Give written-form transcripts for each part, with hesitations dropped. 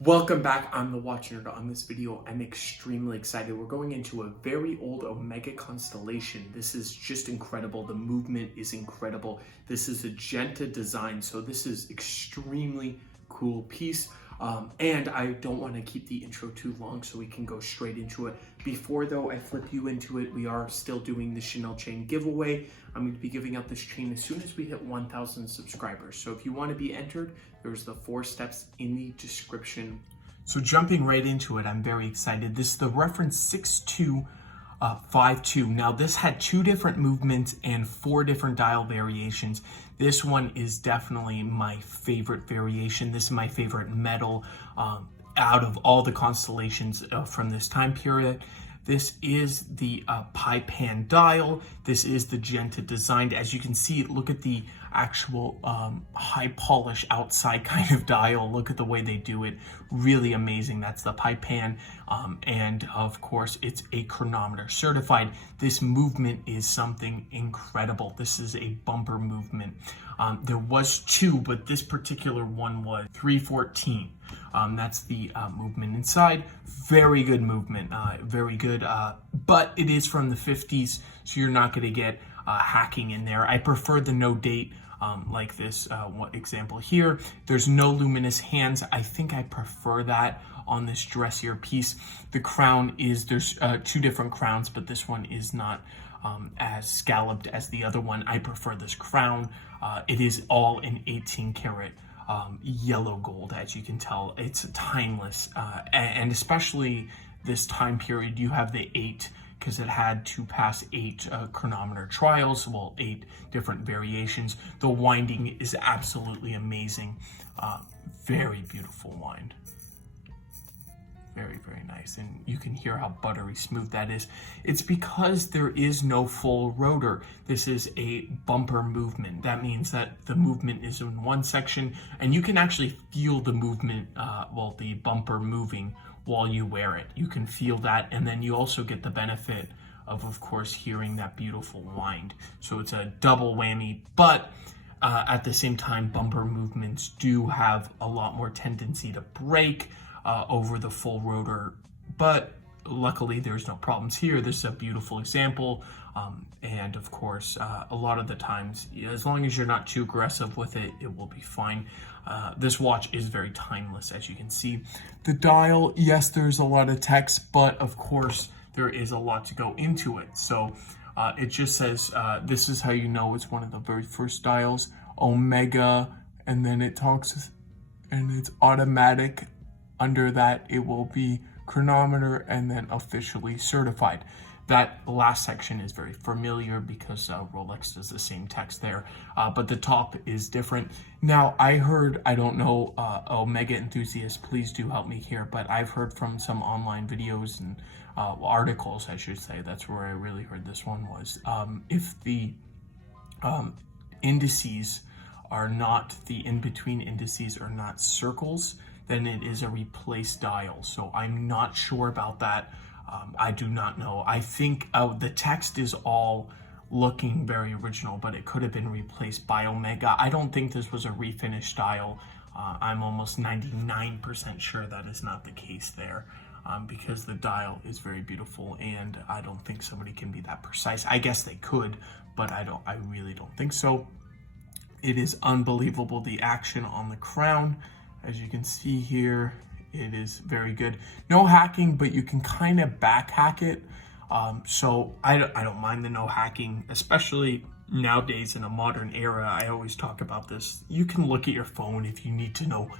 Welcome back. I'm the Watch Nerd. On this video, I'm extremely excited. We're going into a very old Omega constellation. This is just incredible. The movement is incredible. This is a Genta design, so this is extremely cool piece. And I don't want to keep the intro too long, so we can go straight into it. Before though I flip you into it, we are still doing the Chanel chain giveaway. I'm going to be giving out this chain as soon as we hit 1,000 subscribers. So if you want to be entered, there's the 4 steps in the description. So jumping right into it, I'm very excited. This is the reference 6252. Now this had 2 different movements and 4 different dial variations. This one is definitely my favorite variation. This is my favorite metal out of all the constellations from this time period. This is the Pi Pan dial. This is the Genta designed. As you can see, look at the actual high polish outside kind of dial. Look at the way they do it. Really amazing. That's the Pi Pan. And of course, it's a chronometer certified. This movement is something incredible. This is a bumper movement. There was 2, but this particular one was 314. That's the movement inside. Very good movement, very good, but it is from the 50s, so you're not going to get hacking in there. I prefer the no date, like this example here. There's no luminous hands. I think I prefer that on this dressier piece. The crown is, there's 2 different crowns, but this one is not as scalloped as the other one. I prefer this crown. It is all in 18 karat yellow gold. As you can tell, it's timeless, and especially this time period, you have the 8, because it had to pass 8 chronometer trials, well, 8 different variations. The winding is absolutely amazing. Very beautiful wind. Very, very nice. And you can hear how buttery smooth that is. It's because there is no full rotor. This is a bumper movement. That means that the movement is in one section, and you can actually feel the movement, the bumper moving while you wear it. You can feel that, and then you also get the benefit of course, hearing that beautiful wind. So it's a double whammy, but at the same time, bumper movements do have a lot more tendency to break over the full rotor, but luckily there's no problems here. This is a beautiful example, and of course a lot of the times, as long as you're not too aggressive with it, it will be fine. This watch is very timeless, as you can see. The dial, yes, there's a lot of text, but of course there is a lot to go into it. So it just says this is how you know it's one of the very first dials, Omega, and then it talks, and it's automatic. Under that, it will be chronometer and then officially certified. That last section is very familiar because Rolex does the same text there, but the top is different. Now, I heard, I don't know, Omega enthusiasts, please do help me here, but I've heard from some online videos and articles, I should say, that's where I really heard this one was, if the indices are not, the in-between indices are not circles, then it is a replaced dial. So I'm not sure about that. I do not know. I think the text is all looking very original, but it could have been replaced by Omega. I don't think this was a refinished dial. I'm almost 99% sure that is not the case there, because the dial is very beautiful, and I don't think somebody can be that precise. I guess they could, but I really don't think so. It is unbelievable, the action on the crown. As you can see here, it is very good. No hacking, but you can kind of back hack it. So I don't mind the no hacking, especially nowadays in a modern era. I always talk about this. You can look at your phone if you need to know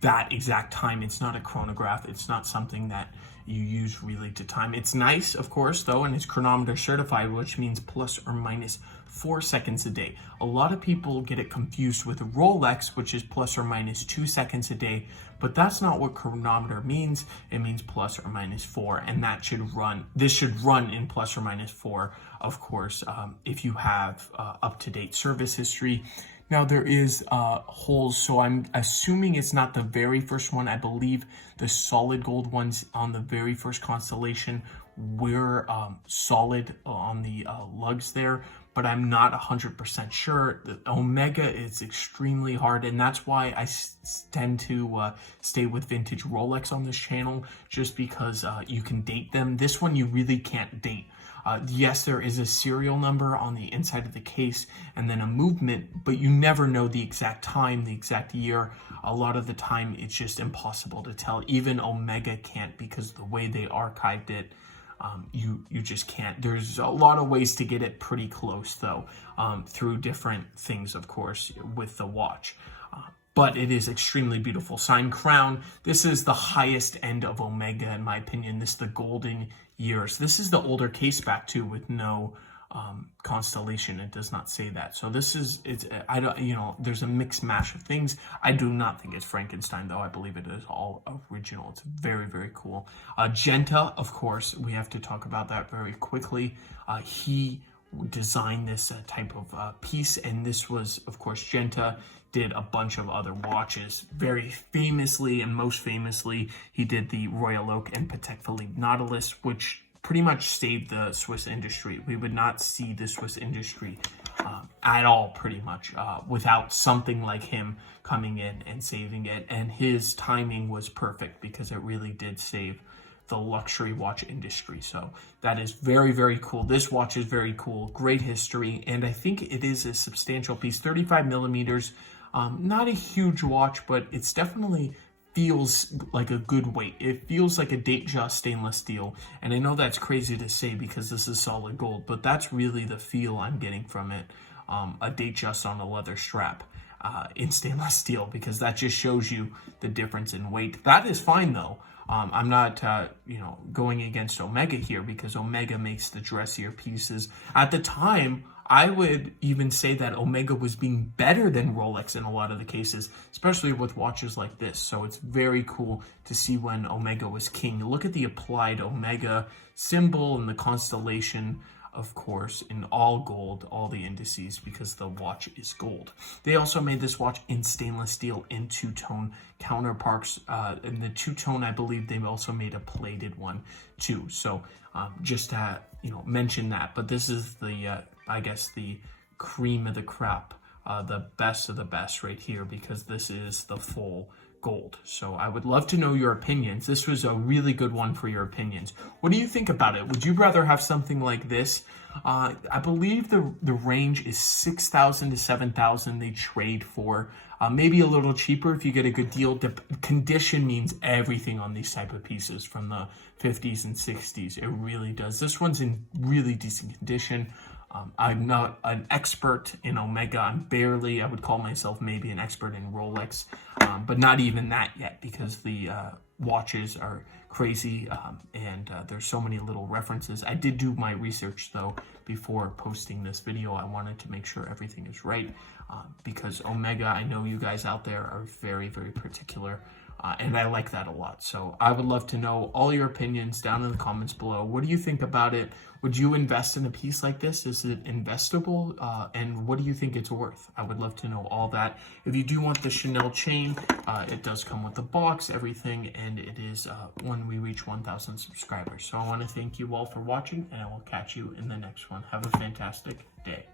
that exact time. It's not a chronograph. It's not something that you use really to time. It's nice, of course, though, and it's chronometer certified, which means plus or minus 4 seconds a day. A lot of people get it confused with Rolex, which is plus or minus 2 seconds a day, but that's not what chronometer means. It means plus or minus 4, and that should run, this should run in plus or minus 4, of course, if you have up-to-date service history. Now there is holes, so I'm assuming it's not the very first one. I believe the solid gold ones on the very first constellation were solid on the lugs there, but I'm not 100% sure. The Omega is extremely hard, and that's why I tend to stay with vintage Rolex on this channel, just because you can date them. This one you really can't date. Yes, there is a serial number on the inside of the case and then a movement, but you never know the exact time, the exact year. A lot of the time, it's just impossible to tell. Even Omega can't, because the way they archived it, you just can't. There's a lot of ways to get it pretty close, though, through different things, of course, with the watch. But it is extremely beautiful. Signed crown. This is the highest end of Omega, in my opinion. This is the golden years. This is the older case back too, with no constellation. It does not say that. So this is, I don't, there's a mixed mash of things. I do not think it's Frankenstein, though. I believe it is all original. It's very, very cool. Genta, of course, we have to talk about that very quickly. He designed this type of piece, and this was, of course, Genta did a bunch of other watches. Very famously, and most famously, he did the Royal Oak and Patek Philippe Nautilus, which pretty much saved the Swiss industry. We would not see the Swiss industry at all, pretty much, without something like him coming in and saving it. And his timing was perfect, because it really did save the luxury watch industry. So that is very, very cool. This watch is very cool. Great history. And I think it is a substantial piece. 35 millimeters. Not a huge watch, but it's definitely feels like a good weight. It feels like a Datejust stainless steel. And I know that's crazy to say because this is solid gold, but that's really the feel I'm getting from it. A Datejust on a leather strap in stainless steel, because that just shows you the difference in weight. That is fine, though. I'm not, going against Omega here, because Omega makes the dressier pieces. At the time, I would even say that Omega was being better than Rolex in a lot of the cases, especially with watches like this. So it's very cool to see when Omega was king. Look at the applied Omega symbol and the constellation, of course, in all gold, all the indices, because the watch is gold. They also made this watch in stainless steel in two-tone counterparts. In the two-tone, I believe they've also made a plated one too. So just to mention that. But this is the I guess the cream of the crop, the best of the best right here, because this is the full gold. So I would love to know your opinions. This was a really good one for your opinions. What do you think about it? Would you rather have something like this? I believe the range is 6,000 to 7,000 they trade for. Maybe a little cheaper if you get a good deal. The condition means everything on these type of pieces from the 50s and 60s. It really does. This one's in really decent condition. I'm not an expert in Omega. I would call myself maybe an expert in Rolex, but not even that yet, because the watches are crazy, and there's so many little references. I did do my research, though, before posting this video. I wanted to make sure everything is right, because Omega, I know you guys out there are very, very particular. And I like that a lot. So I would love to know all your opinions down in the comments below. What do you think about it? Would you invest in a piece like this? Is it investable? And what do you think it's worth? I would love to know all that. If you do want the Chanel chain, it does come with the box, everything, and it is when we reach 1,000 subscribers. So I want to thank you all for watching, and I will catch you in the next one. Have a fantastic day.